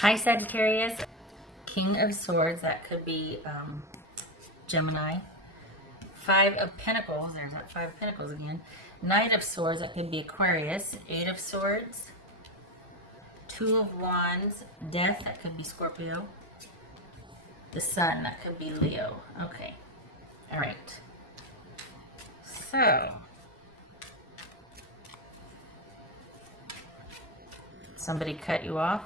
Hi, Sagittarius. King of Swords, that could be Gemini. Five of Pentacles, there's that Five of Pentacles again. Knight of Swords, that could be Aquarius. Eight of Swords. Two of Wands. Death, that could be Scorpio. The Sun, that could be Leo. Okay. All right. So, somebody cut you off?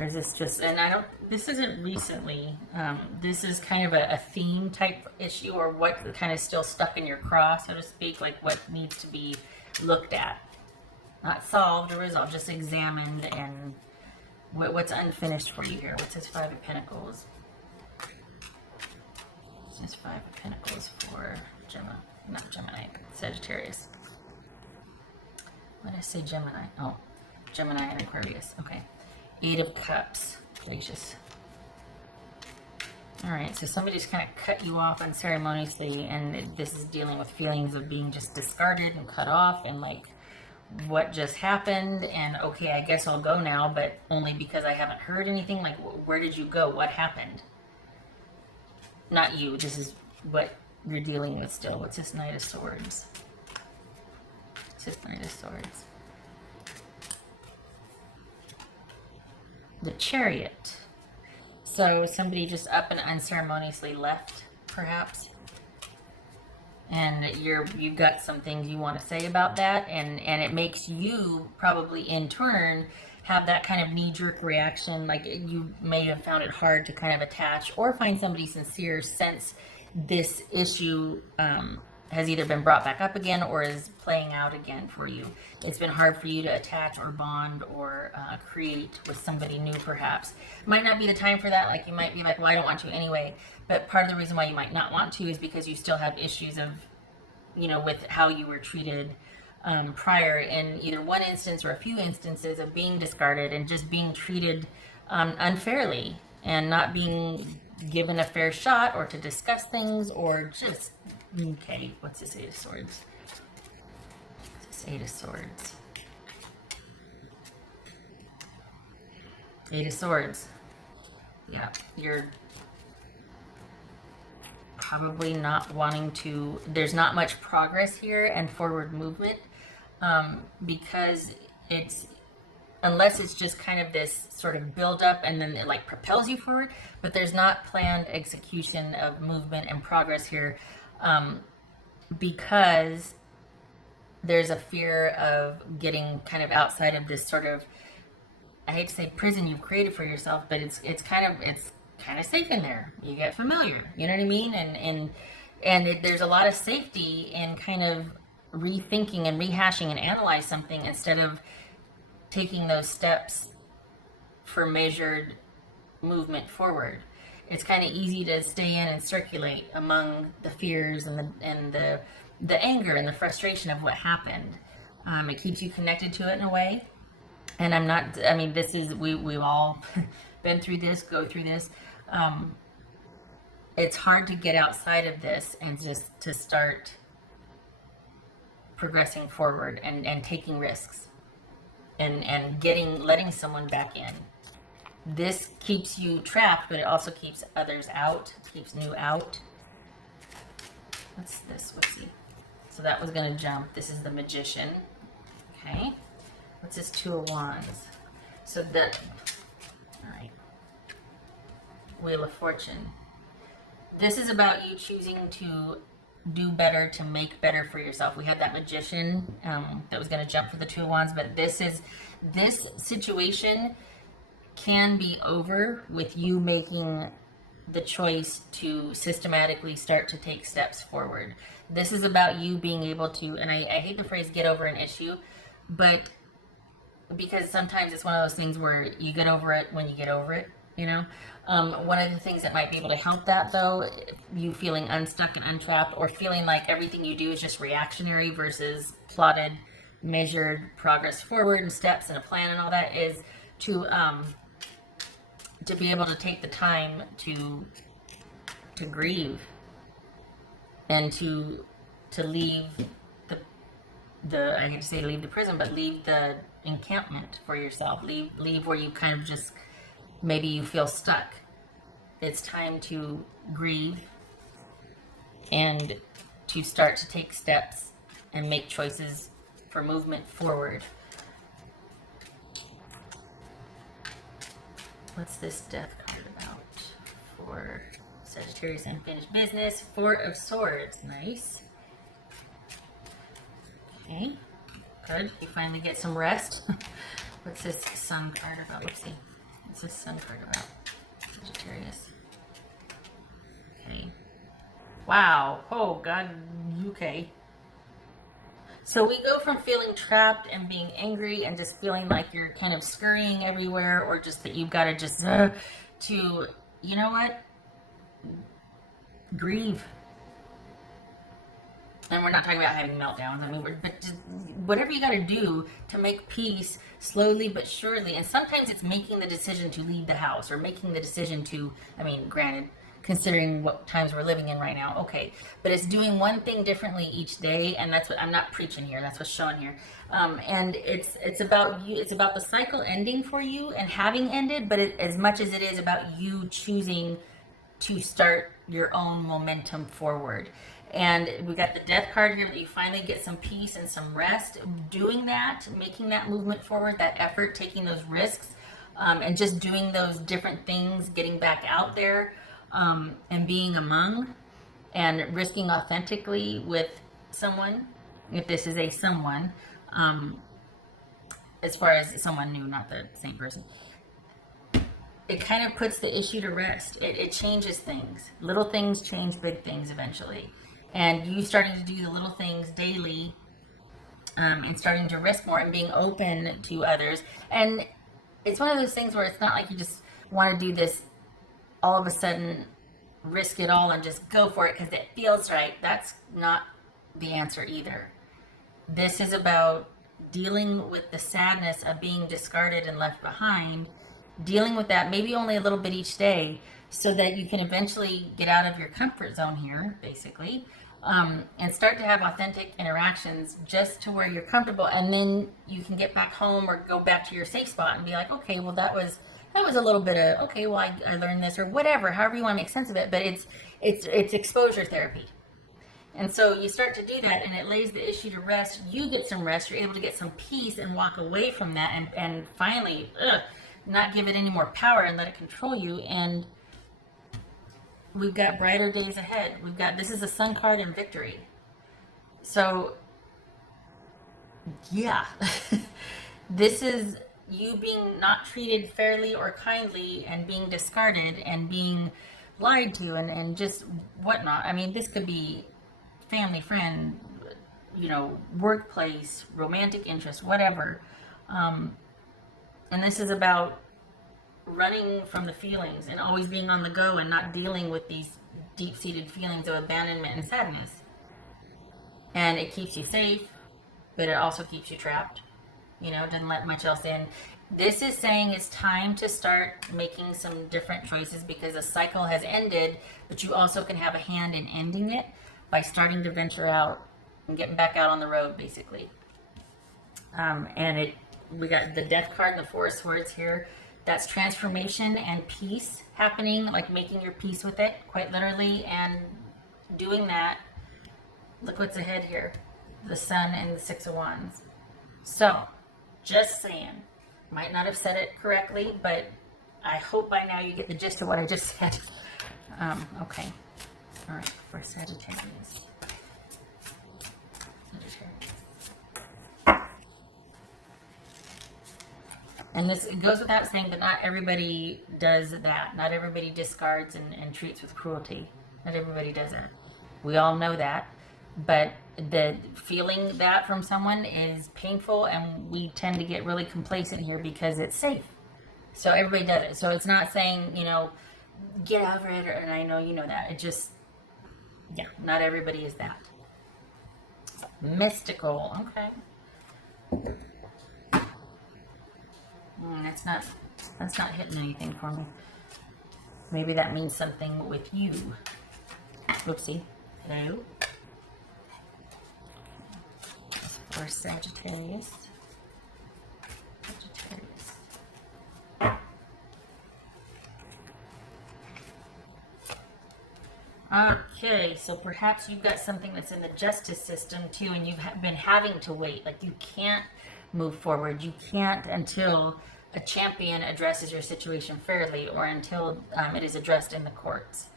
Or is this just, and I don't, this isn't recently, this is kind of a theme type issue, or what kind of still stuck in your craw, so to speak, like what needs to be looked at. Not solved or resolved, just examined, and what's unfinished for you here. What's this Five of Pentacles? What's this Five of Pentacles for Gemini? Not Gemini, Sagittarius. What did I say, Gemini? Oh, Gemini and Aquarius. Okay. Eight of Cups. Gracious. Alright, so somebody just kind of cut you off unceremoniously, and this is dealing with feelings of being just discarded and cut off, and like, what just happened, and okay, I guess I'll go now, but only because I haven't heard anything. Like, where did you go? What happened? Not you. This is what you're dealing with still. What's this Knight of Swords? What's this Knight of Swords? The Chariot. So somebody just up and unceremoniously left, perhaps, and you've got some things you want to say about that, and it makes you probably in turn have that kind of knee-jerk reaction. Like, you may have found it hard to kind of attach or find somebody sincere since this issue has either been brought back up again or is playing out again for you. It's been hard for you to attach or bond or create with somebody new, perhaps. Might not be the time for that. Like, you might be like, well, I don't want to anyway. But part of the reason why you might not want to is because you still have issues of, you know, with how you were treated prior, in either one instance or a few instances of being discarded and just being treated unfairly and not being given a fair shot or to discuss things, or just, okay, what's this Eight of Swords? What's this Eight of Swords? Eight of Swords. Yeah, you're probably not wanting to, there's not much progress here and forward movement, because it's, unless it's just kind of this sort of build up and then it like propels you forward, but there's not planned execution of movement and progress here, because there's a fear of getting kind of outside of this sort of, I hate to say prison you've created for yourself, but it's kind of safe in there. You get familiar, you know what I mean? And there's a lot of safety in kind of rethinking and rehashing and analyze something instead of taking those steps for measured movement forward. It's kind of easy to stay in and circulate among the fears and the anger and the frustration of what happened. It keeps you connected to it in a way. And I mean, this is, we've all been through this, go through this. It's hard to get outside of this and just to start progressing forward and taking risks and letting someone back in. This keeps you trapped, but it also keeps others out, keeps new out. What's this? Let's see. So that was going to jump. This is the Magician. Okay. What's this Two of Wands? So that, all right. Wheel of Fortune. This is about you choosing to do better, to make better for yourself. We had that Magician that was going to jump for the Two of Wands, but this situation can be over with you making the choice to systematically start to take steps forward. This is about you being able to, and I hate the phrase get over an issue, but because sometimes it's one of those things where you get over it when you get over it, you know? One of the things that might be able to help that, though, you feeling unstuck and untrapped, or feeling like everything you do is just reactionary versus plotted, measured progress forward and steps and a plan and all that, is to be able to take the time to grieve and to leave the I hate to say leave the prison, but leave the encampment for yourself. Leave where you kind of just, maybe you feel stuck. It's time to grieve and to start to take steps and make choices for movement forward. What's this death card about for Sagittarius unfinished business? Four of Swords. Nice. Okay. Good. You finally get some rest. What's this Sun card about? Let's see. What's this Sun card about? Sagittarius. Okay. Wow. Oh, God. Okay. So we go from feeling trapped and being angry and just feeling like you're kind of scurrying everywhere, or just that you've got to just, to, you know what? Grieve. And we're not talking about having meltdowns. I mean, but just whatever you got to do to make peace slowly but surely. And sometimes it's making the decision to leave the house, or making the decision to, I mean, granted, considering what times we're living in right now, okay, but it's doing one thing differently each day. And that's what, I'm not preaching here, that's what's shown here. And it's about you, it's about the cycle ending for you and having ended, but as much as it is about you choosing to start your own momentum forward. And we got the death card here, that you finally get some peace and some rest doing that, making that movement forward, that effort, taking those risks, and just doing those different things, getting back out there, and being among, and risking authentically with someone, if this is a someone, as far as someone new, not the same person. It kind of puts the issue to rest. It changes things. Little things change big things eventually. And you starting to do the little things daily, and starting to risk more and being open to others. And it's one of those things where it's not like you just want to do this all of a sudden, risk it all and just go for it because it feels right. That's not the answer either. This is about dealing with the sadness of being discarded and left behind, dealing with that maybe only a little bit each day, so that you can eventually get out of your comfort zone here, basically, and start to have authentic interactions just to where you're comfortable. And then you can get back home or go back to your safe spot and be like, okay, well, that was a little bit of, okay, well, I learned this, or whatever, however you want to make sense of it. But it's exposure therapy. And so you start to do that, and it lays the issue to rest. You get some rest. You're able to get some peace and walk away from that, and finally, not give it any more power and let it control you. And we've got brighter days ahead. This is a Sun card and victory. So, yeah, this is you being not treated fairly or kindly, and being discarded and being lied to, and just whatnot. I mean, this could be family, friend, workplace, romantic interest, whatever. And this is about running from the feelings and always being on the go and not dealing with these deep-seated feelings of abandonment and sadness. And it keeps you safe, but it also keeps you trapped. Doesn't let much else in. This is saying it's time to start making some different choices, because a cycle has ended, but you also can have a hand in ending it by starting to venture out and getting back out on the road, basically. And we got the Death card and the Four of Swords here. That's transformation and peace happening, like making your peace with it, quite literally, and doing that. Look what's ahead here. The Sun and the Six of Wands. So, just saying. Might not have said it correctly, but I hope by now you get the gist of what I just said. Okay. All right, for Sagittarius. And this goes without saying, but not everybody does that. Not everybody discards and treats with cruelty. Not everybody does that. We all know that. But the feeling that from someone is painful, and we tend to get really complacent here because it's safe. So everybody does it. So it's not saying, get over it, and I know you know that. It just, yeah, not everybody is that. Mystical, okay. That's not hitting anything for me. Maybe that means something with you. Whoopsie. Hello. For Sagittarius. Okay, so perhaps you've got something that's in the justice system too, and you've been having to wait. Like you can't move forward. You can't until a champion addresses your situation fairly, or until it is addressed in the courts.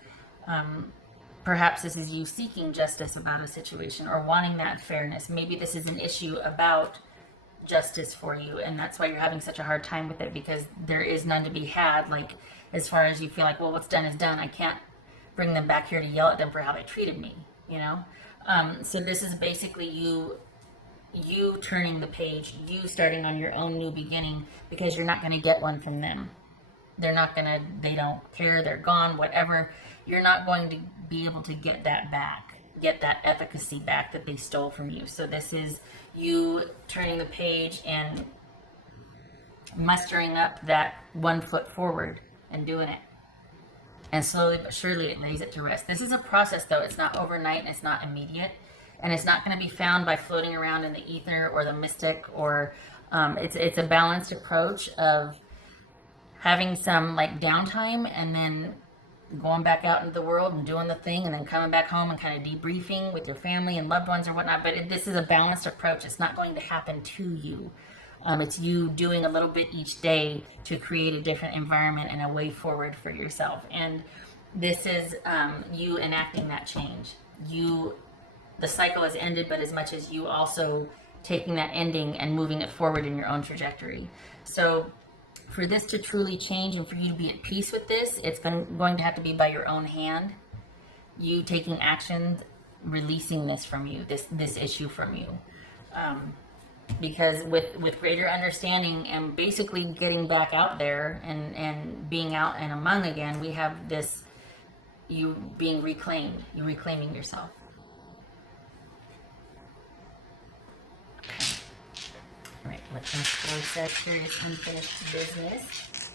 Perhaps this is you seeking justice about a situation or wanting that fairness. Maybe this is an issue about justice for you, and that's why you're having such a hard time with it, because there is none to be had. Like, as far as you feel like, well, what's done is done. I can't bring them back here to yell at them for how they treated me, you know? So this is basically you turning the page, you starting on your own new beginning, because you're not going to get one from them. They're not going to, they don't care, they're gone, whatever. You're not going to be able to get that back, get that efficacy back that they stole from you. So this is you turning the page and mustering up that 1 foot forward and doing it. And slowly but surely it lays it to rest. This is a process though. It's not overnight and it's not immediate. And it's not going to be found by floating around in the ether or the mystic, or it's a balanced approach of having some like downtime and then going back out into the world and doing the thing, and then coming back home and kind of debriefing with your family and loved ones or whatnot. But this is a balanced approach. It's not going to happen to you. It's you doing a little bit each day to create a different environment and a way forward for yourself. And this is you enacting that change. The cycle has ended, but as much as you also taking that ending and moving it forward in your own trajectory. So for this to truly change and for you to be at peace with this, it's going to have to be by your own hand. You taking action, releasing this from you, this issue from you. Because with greater understanding and basically getting back out there and being out and among again, we have this, you being reclaimed, you reclaiming yourself. All right, let's explore Sagittarius unfinished business.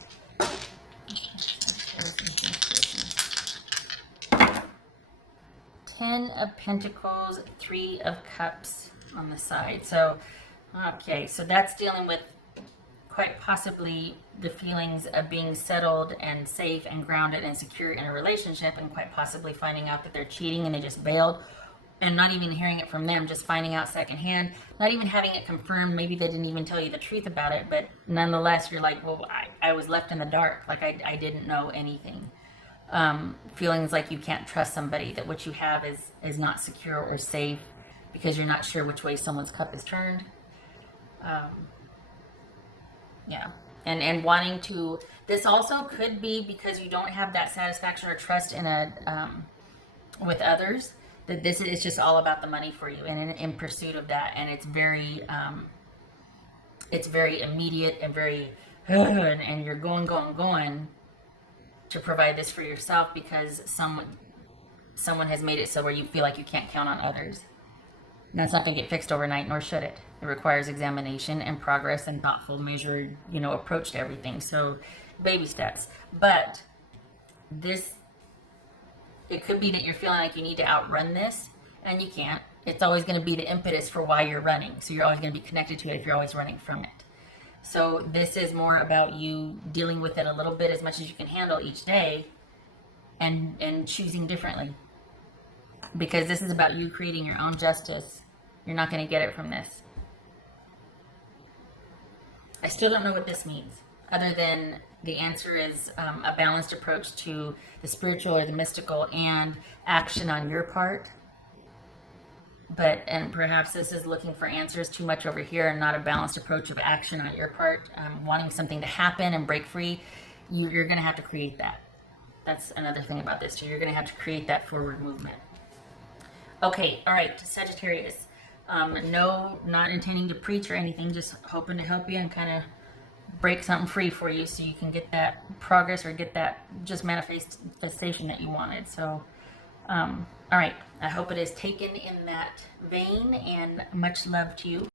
10 of Pentacles, 3 of Cups on the side. So, okay, so that's dealing with quite possibly the feelings of being settled and safe and grounded and secure in a relationship, and quite possibly finding out that they're cheating and they just bailed, and not even hearing it from them, just finding out secondhand, not even having it confirmed. Maybe they didn't even tell you the truth about it, but nonetheless, you're like, well, I was left in the dark. Like I didn't know anything. Feelings like you can't trust somebody, that what you have is not secure or safe because you're not sure which way someone's cup is turned. Yeah. And wanting to, this also could be because you don't have that satisfaction or trust in with others, that this is just all about the money for you and in pursuit of that. And it's very immediate and very, and you're going to provide this for yourself because someone has made it so where you feel like you can't count on others. And that's not going to get fixed overnight, nor should it. It requires examination and progress and thoughtful, measured, approach to everything. So baby steps. But it could be that you're feeling like you need to outrun this, and you can't. It's always going to be the impetus for why you're running. So you're always going to be connected to it if you're always running from it. So this is more about you dealing with it a little bit as much as you can handle each day, and choosing differently. Because this is about you creating your own justice. You're not going to get it from this. I still don't know what this means, other than the answer is a balanced approach to the spiritual or the mystical and action on your part. And perhaps this is looking for answers too much over here and not a balanced approach of action on your part, wanting something to happen and break free. You're going to have to create that. That's another thing about this too. You're going to have to create that forward movement. Okay, all right, Sagittarius. No, not intending to preach or anything, just hoping to help you and kind of break something free for you so you can get that progress or get that just manifestation that you wanted. So, all right, I hope it is taken in that vein, and much love to you.